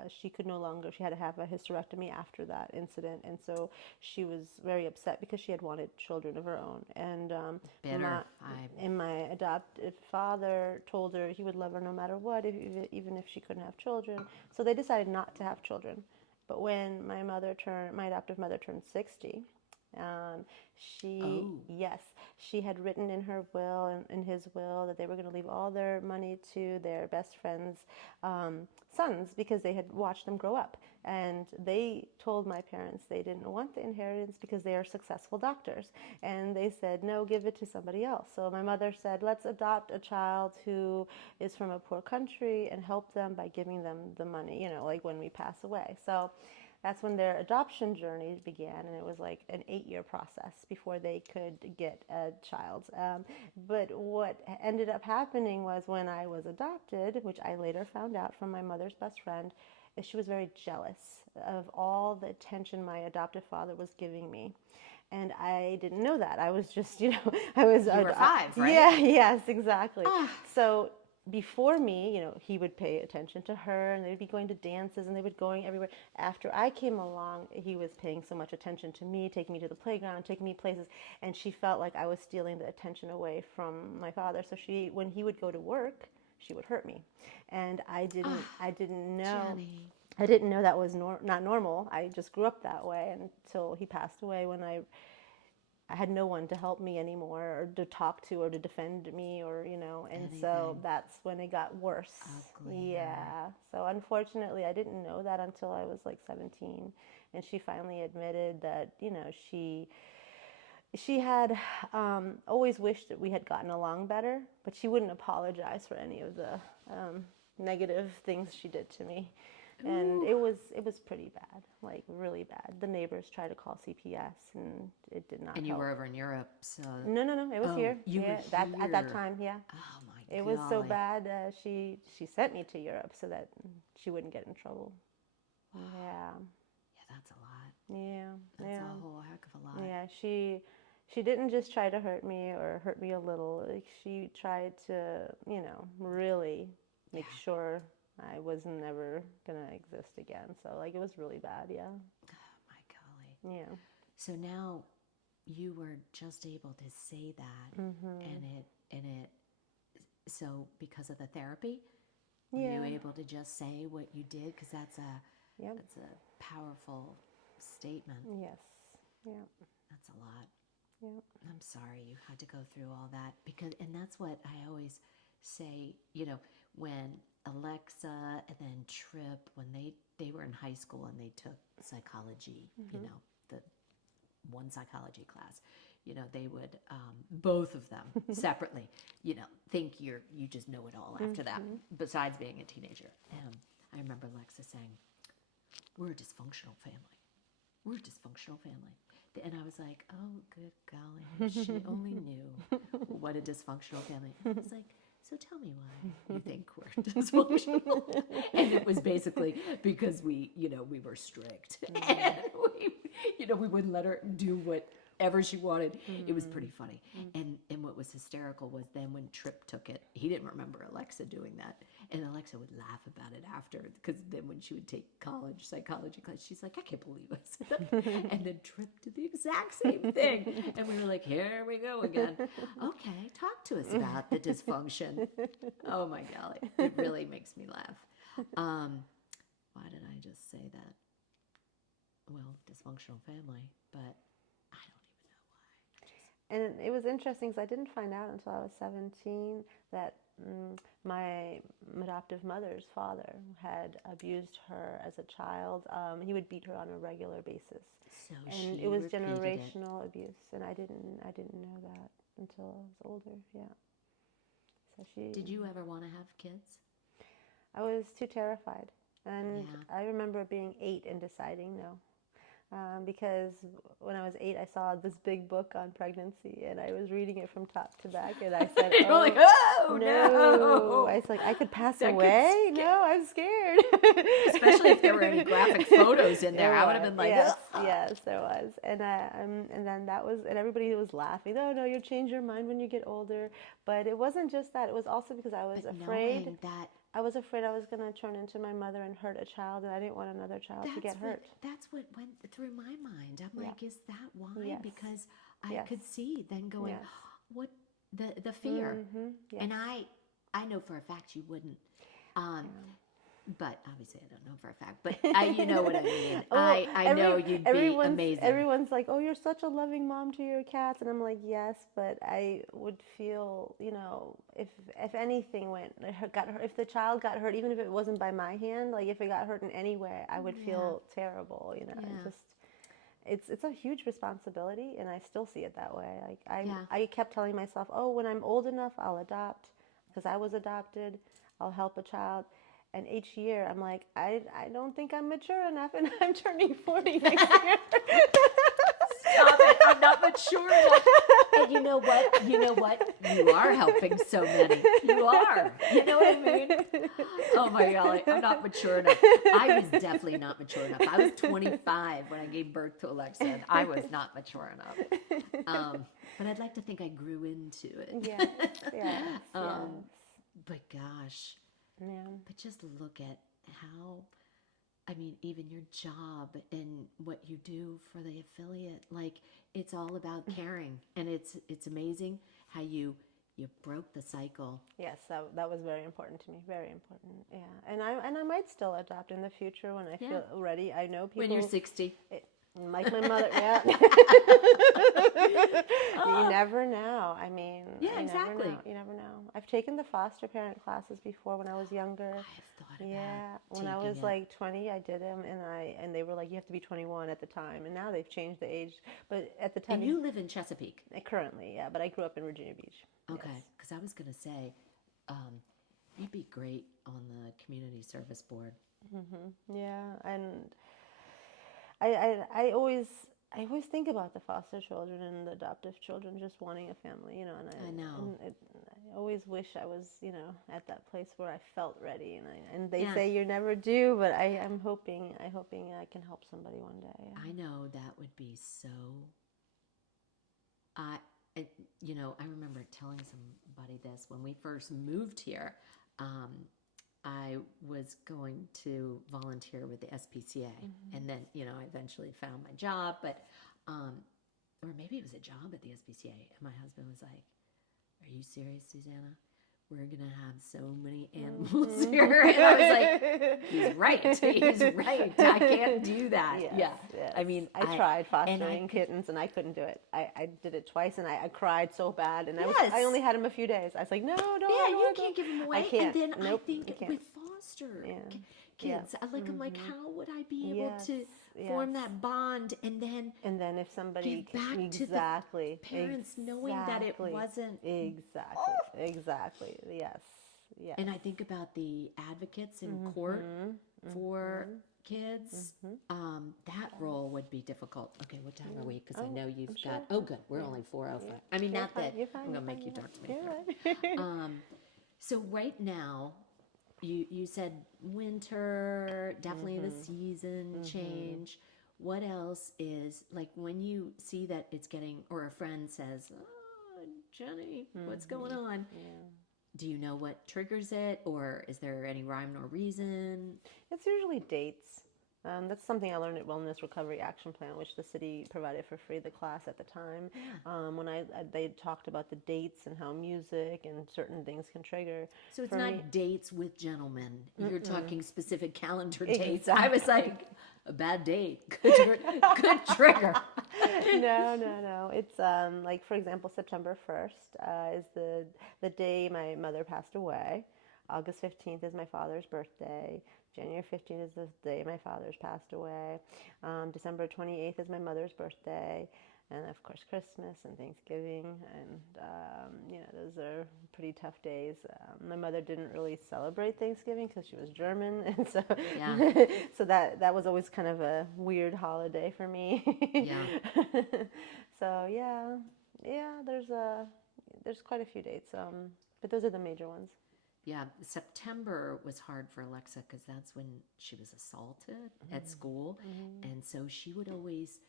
she could no longer. She had to have a hysterectomy after that incident, and so she was very upset because she had wanted children of her own, and my bitter. I and my adopted father told her he would love her no matter what, even if she couldn't have children. So they decided not to have children. But when my adoptive mother turned 60, um, oh yes, she had written in her will and in his will that they were going to leave all their money to their best friend's sons because they had watched them grow up. And they told my parents they didn't want the inheritance because they are successful doctors. And they said, no, give it to somebody else. So my mother said, let's adopt a child who is from a poor country and help them by giving them the money, like when we pass away. So that's when their adoption journey began, and it was like an 8-year process before they could get a child. But what ended up happening was when I was adopted, which I later found out from my mother's best friend, is she was very jealous of all the attention my adoptive father was giving me. And I didn't know that. I was just, I was, you were 5, right? yeah, yes, exactly. Ah, So before me, he would pay attention to her, and they'd be going to dances and they would going everywhere. After I came along, he was paying so much attention to me, taking me to the playground, taking me places, and she felt like I was stealing the attention away from my father. So when he would go to work, she would hurt me. And I didn't know. Jenny. I didn't know that was not normal. I just grew up that way until he passed away, when I had no one to help me anymore, or to talk to, or to defend me, or and so Anything that's when it got worse. uglier. Yeah. So unfortunately, I didn't know that until I was like 17, and she finally admitted that she she had always wished that we had gotten along better, but she wouldn't apologize for any of the negative things she did to me. And Ooh. it was pretty bad, like really bad. The neighbors tried to call CPS, and it did not And you help. were over in Europe, so. No, it was Oh, here. you Yeah, were that at that here. time, yeah. Oh my It was so golly. bad. She sent me to Europe so that she wouldn't get in trouble. Yeah, Yeah, that's a lot. yeah, That's yeah, a whole heck of a lot. yeah. She didn't just try to hurt me or hurt me a little. Like she tried to, really make Yeah. sure I was never gonna exist again. So like it was really bad. Yeah, Oh my golly. yeah. So now you were just able to say that, and it. So because of the therapy, were you Yeah. able to just say what you did? Because Yep. that's a powerful statement. Yes. Yeah. That's a lot. Yeah. I'm sorry you had to go through all that, and that's what I always say, when Alexa and then Trip, when they were in high school and they took psychology, the one psychology class, they would, both of them separately, think you just know it all after that, besides being a teenager. And I remember Alexa saying, we're a dysfunctional family. We're a dysfunctional family. And I was like, oh, good golly, she only knew what a dysfunctional family. I was like, so tell me why you think we're dysfunctional. And it was basically because we were strict. And we wouldn't let her do whatever she wanted. It was pretty funny. And what was hysterical was then when Trip took it, he didn't remember Alexa doing that. And Alexa would laugh about it after, because then when she would take college psychology class, she's like, I can't believe I said that. And then Trip did the exact same thing. And we were like, here we go again. Okay, talk to us about the dysfunction. Oh my golly, it really makes me laugh. Why did I just say that? Well, dysfunctional family, but I don't even know why. And it was interesting because I didn't find out until I was 17 that my adoptive mother's father had abused her as a child. He would beat her on a regular basis, So and she it was repeated generational abuse. And I didn't know that until I was older. Yeah. So she. Did you ever want to have kids? I was too terrified, and Yeah. I remember being 8 and deciding no. Because when I was 8, I saw this big book on pregnancy, and I was reading it from top to back, and I said, You're "Oh like, oh no! I was like, I could pass That could away. No, I'm scared." Especially if there were any graphic photos in there, I would have been like, yes, ugh. yes, there was, and then that was, and everybody was laughing. Oh no, you'll change your mind when you get older. But it wasn't just that; it was also because I was But afraid. knowing that I was afraid I was going to turn into my mother and hurt a child, and I didn't want another child to get hurt. that's what went through my mind. I'm Yeah. like, is that why? Yes. Because I Yes. could see then going, Yes. what the fear, Yes. and I know for a fact you wouldn't. But obviously I don't know for a fact, but you know what I mean. I know you'd be amazing. Everyone's like, "Oh, you're such a loving mom to your cats," and I'm like, "Yes," but I would feel, if anything if the child got hurt, even if it wasn't by my hand, like if it got hurt in any way, I would feel terrible. Yeah. It's a huge responsibility, and I still see it that way. Like Yeah. I kept telling myself, "Oh, when I'm old enough, I'll adopt," because I was adopted. I'll help a child. And each year, I'm like, I don't think I'm mature enough, and I'm turning 40 next year. Stop it! I'm not mature enough. And you know what? You are helping so many. You are. You know what I mean? Oh my golly, I'm not mature enough. I was definitely not mature enough. I was 25 when I gave birth to Alexa, and I was not mature enough. But I'd like to think I grew into it. Yes, yes, But gosh. Yeah. But just look at how, even your job and what you do for the affiliate, like it's all about caring, and it's amazing how you broke the cycle. Yes, that was very important to me. Very important. Yeah, and I might still adopt in the future when I feel ready. I know people When you're 60. Like my mother, yeah. You never know. I mean, Yeah, you never exactly. know. You never know. I've taken the foster parent classes before when I was younger. I've thought Yeah, about when I was taking it. like 20, I did them, and they were like, you have to be 21 at the time, and now they've changed the age. But at the time, And you live in Chesapeake. currently, yeah. But I grew up in Virginia Beach. Yes. Okay, because I was going to say, you'd be great on the community service board. Yeah, and I always think about the foster children and the adoptive children just wanting a family, and I know. I always wish I was, at that place where I felt ready, and they Yeah, say you never do, but I'm hoping I can help somebody one day. I know that would be so. I, it, I remember telling somebody this when we first moved here. Um, I was going to volunteer with the SPCA, and then I eventually found my job, but or maybe it was a job at the SPCA, and my husband was like, "Are you serious, Susanna? We're gonna have so many animals here," and I was like, "He's right. He's right. I can't do that." Yes, Yeah, yes. I mean, I tried and fostering kittens, and I couldn't do it. I did it twice, and I cried so bad, and Yes. I only had him a few days. I was like, no, I Yeah, don't you want to can't go. give them I away. can't. And then Nope, I think you can't. with foster Yeah. kids, Yeah. I'm like, how would I be able Yes, to form yes. that bond and then And then if somebody give back to the exactly, parents knowing that it wasn't. exactly. Yes, yes. And I think about the advocates in court for kids. That role would be difficult. Okay, what time are we? Because I know you've sure. got. Oh, good. We're only 4:05. I mean, not that You're fine, I'm gonna you're make you fine, talk to me. you're right. So right now, you said winter, definitely the season change. What else is like when you see that it's getting, or a friend says, "Oh, Jenny, what's going on?" Do you know what triggers it, or is there any rhyme nor reason? It's usually dates. That's something I learned at Wellness Recovery Action Plan, which the city provided for free, the class at the time. When they talked about the dates and how music and certain things can trigger. So it's For not me, dates with gentlemen. You're talking specific calendar dates. I was like, a bad date. Good trigger. no. It's like, for example, September 1st is the day my mother passed away. August 15th is my father's birthday. January 15th is the day my father's passed away. December 28th is my mother's birthday. And of course, Christmas and Thanksgiving. And, those are pretty tough days. My mother didn't really celebrate Thanksgiving because she was German. And so, Yeah. so that was always kind of a weird holiday for me. Yeah. So, there's quite a few dates. But those are the major ones. Yeah, September was hard for Alexa because that's when she was assaulted at school. And so she would always,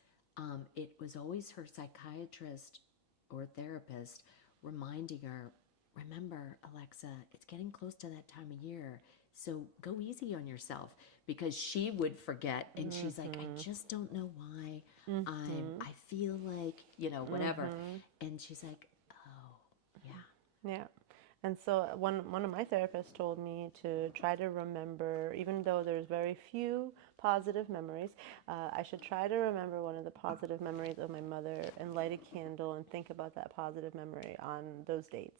it was always her psychiatrist or therapist reminding her, remember, Alexa, it's getting close to that time of year. So go easy on yourself, because she would forget. And she's like, I just don't know why I feel like, whatever. And she's like, oh, yeah. Yeah. And so one of my therapists told me to try to remember, even though there's very few positive memories, I should try to remember one of the positive memories of my mother and light a candle and think about that positive memory on those dates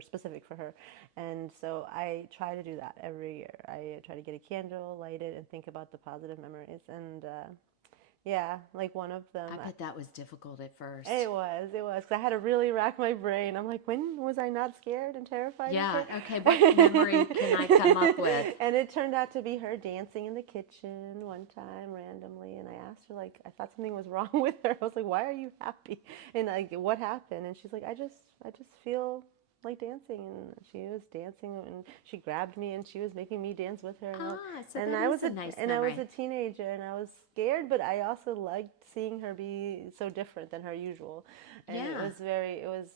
specific for her. And so I try to do that every year. I try to get a candle, light it, and think about the positive memories. And yeah, like one of them. I bet that was difficult at first. It was, because I had to really rack my brain. I'm like, when was I not scared and terrified? Yeah, okay, what memory can I come up with? And it turned out to be her dancing in the kitchen one time randomly, and I asked her, like, I thought something was wrong with her. I was like, why are you happy? And like, what happened? And she's like, I just feel like dancing. And she was dancing, and she grabbed me, and she was making me dance with her. So and that I is was a nice and memory. I was a teenager, and I was scared, but I also liked seeing her be so different than her usual. And it was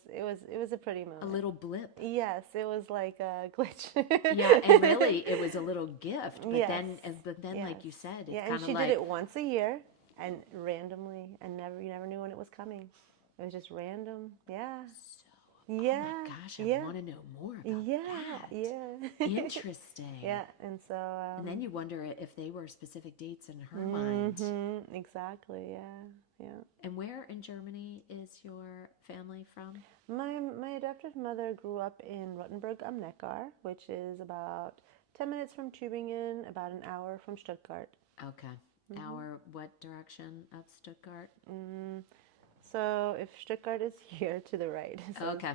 it was a pretty moment. A little blip. Yes, it was like a glitch. Yeah, and really, it was a little gift. But Yes. then, Yes. like you said, it's Yeah, kind and of she like did it once a year, and randomly, and you never knew when it was coming. It was just random. Yeah. so Oh my Yeah, gosh, I yeah, want to know more about yeah, that. yeah. Interesting. Yeah, and so And then you wonder if they were specific dates in her mind. mm-hmm, exactly, yeah, yeah. And where in Germany is your family from? My adopted mother grew up in Rottenburg am Neckar, which is about 10 minutes from Tübingen, about an hour from Stuttgart. Okay. Our what direction of Stuttgart? Mm, so if Stuttgart is here to the right, so Okay.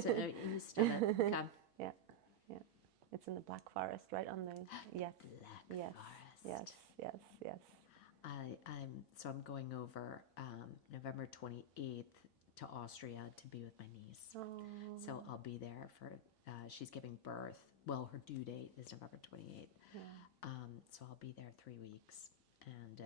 So east of it. Okay. yeah, yeah, it's in the Black Forest, right on the yes, Black yes, yes, Forest. yes, yes. I'm going over November 28th to Austria to be with my niece. Oh, So I'll be there for she's giving birth. Well, her due date is November 28th. yeah. So I'll be there 3 weeks and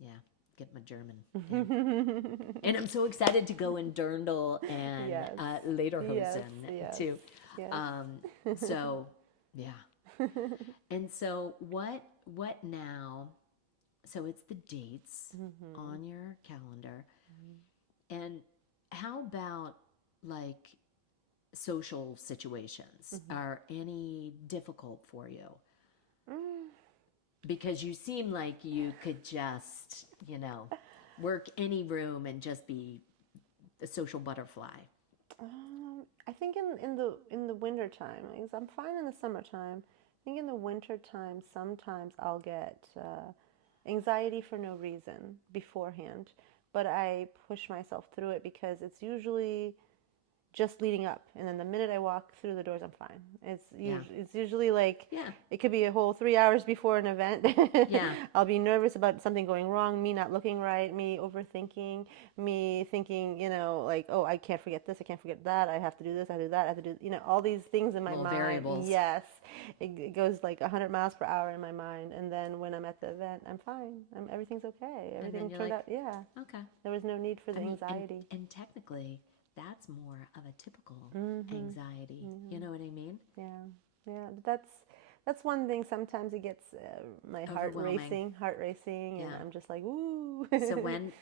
yeah, get my German in. And I'm so excited to go in Dirndl and Yes, yes, Lederhosen yes, too. yes. Um, so yeah. And so what now? So it's the dates on your calendar. And how about like social situations? Are any difficult for you? Because you seem like you could just, work any room and just be a social butterfly. I think in the winter time, because I'm fine in the summertime. I think in the winter time, sometimes I'll get anxiety for no reason beforehand, but I push myself through it because it's usually just leading up, and then the minute I walk through the doors, I'm fine. Yeah. It's usually like Yeah. it could be a whole 3 hours before an event. Yeah. I'll be nervous about something going wrong, me not looking right, me overthinking, me thinking, like, oh, I can't forget this, I can't forget that, I have to do this, I have to do that, I have to do, all these things in my Little mind. variables. Yes, it goes like 100 miles per hour in my mind, and then when I'm at the event, I'm fine. Everything's okay. Everything turned out. Yeah, Okay. there was no need for the I mean, anxiety. and technically, that's more of a typical Mm-hmm. anxiety. You know what I mean? Yeah, yeah. But that's one thing. Sometimes it gets my Overwhelming. heart racing, and Yeah. I'm just like, ooh. So when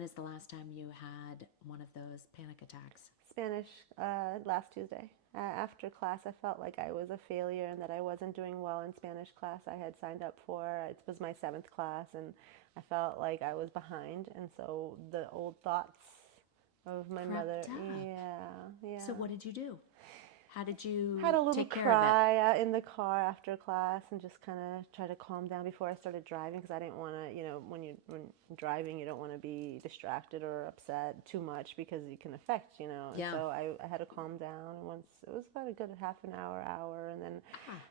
is the last time you had one of those panic attacks? Spanish last Tuesday. After class, I felt like I was a failure and that I wasn't doing well in Spanish class I had signed up for. It was my 7th class, and I felt like I was behind. And so the old thoughts of my mother, Crept up. yeah, yeah. So what did you do? How did Had you a little take care of it? cry in the car after class and just kind of try to calm down before I started driving because I didn't want to, when driving, you don't want to be distracted or upset too much because it can affect, And Yeah. so I had to calm down. And once it was about a good half an hour,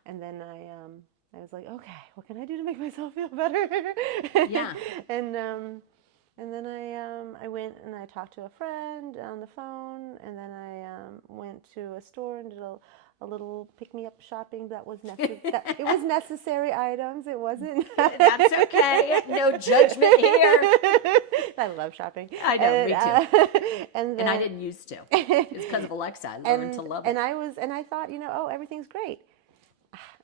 and then I was like, okay, what can I do to make myself feel better? Yeah. And then I went and I talked to a friend on the phone, and then I went to a store and did a little pick-me-up shopping that was it was necessary items. It wasn't. That's okay. No judgment here. I love shopping. I know, me too. And And I then didn't used to. It's because of Alexa. I learned to love it. and I thought, oh, everything's great.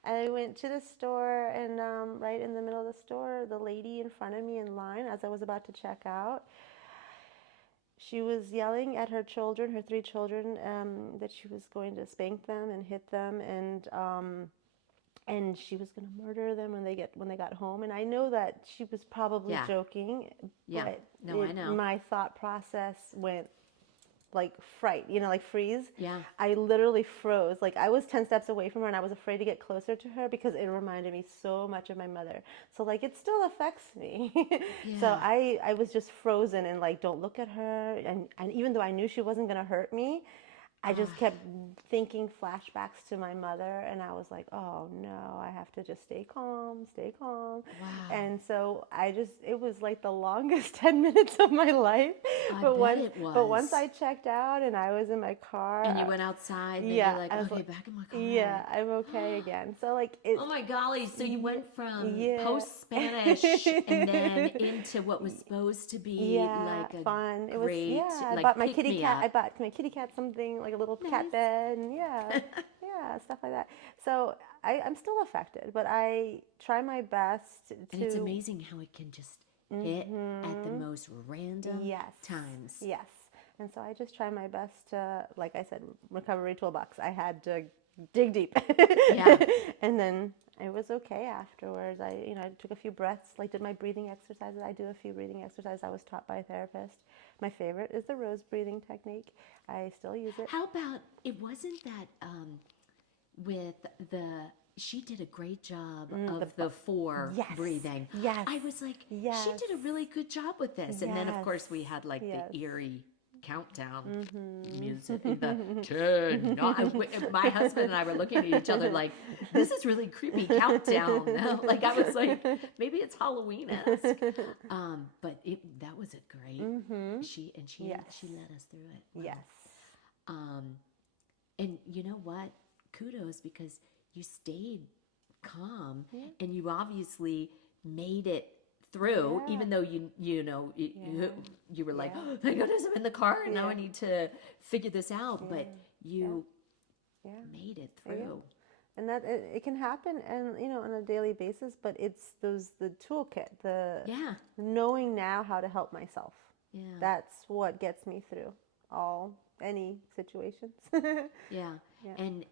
I went to the store, and right in the middle of the store, the lady in front of me in line, as I was about to check out, she was yelling at her children, her 3 children, that she was going to spank them and hit them, and she was going to murder them when they got home. And I know that she was probably Yeah. joking, Yeah. but No, I know. my thought process went like fright, like freeze. Yeah. I literally froze. Like I was 10 steps away from her and I was afraid to get closer to her because it reminded me so much of my mother. So like it still affects me. So Yeah. I was just frozen and like, don't look at her. And even though I knew she wasn't going to hurt me, I just kept thinking flashbacks to my mother, and I was like, oh no, I have to just stay calm, stay calm. Wow. And so it was like the longest 10 minutes of my life. I But bet it but once was. I checked out and I was in my car, And you went outside, then yeah, you're like, I was okay, like, back in my car. yeah, I'm okay again. So like it, Oh my golly. So you went from yeah. post-Spanish and then into what was supposed to be Yeah, like a fun. It was, great, yeah, I like, bought my kitty cat. I pick-me-up. bought my kitty cat something like a little cat Nice. bed, and yeah, yeah, stuff like that. So I'm still affected, but I try my best And it's to, amazing how it can just hit at the most random yes, times. yes. And so I just try my best to, like I said, recovery toolbox. I had to dig deep. Yeah. And then it was okay afterwards. I took a few breaths, like did my breathing exercises. I do a few breathing exercises I was taught by a therapist. My favorite is the rose breathing technique. I still use it. How about, it wasn't that with the, she did a great job of the four Yes. breathing. Yes. I was like, she Yes. did a really good job with this. And then, of Yes. course, we had like Yes. the eerie countdown music, the 10, my husband and I were looking at each other like, this is really creepy countdown. Like, I was like, maybe it's Halloween-esque. But that was a great, she Yes. she led us through it. Wow. Yes. And you know what? Kudos, because you stayed calm and you obviously made it through, even though you were like, oh my goodness, I'm in the car and now I need to figure this out. But you made it through. And that it can happen, and on a daily basis. But it's the toolkit, the knowing now how to help myself. Yeah. That's what gets me through any situations. Yeah. And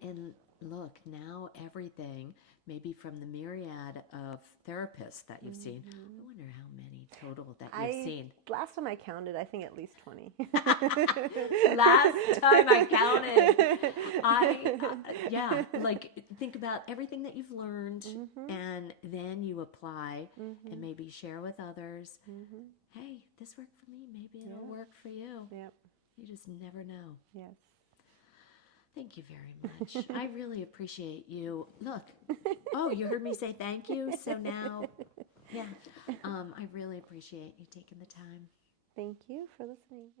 look, now everything, maybe from the myriad of therapists that you've seen, I wonder how many total that you've seen. Last time I counted, I think at least 20. Last time I counted, like think about everything that you've learned and then you apply and maybe share with others. Hey, this worked for me. Maybe it'll work for you. Yep. You just never know. Yes. Thank you very much. I really appreciate you. Look, you heard me say thank you. So now, I really appreciate you taking the time. Thank you for listening.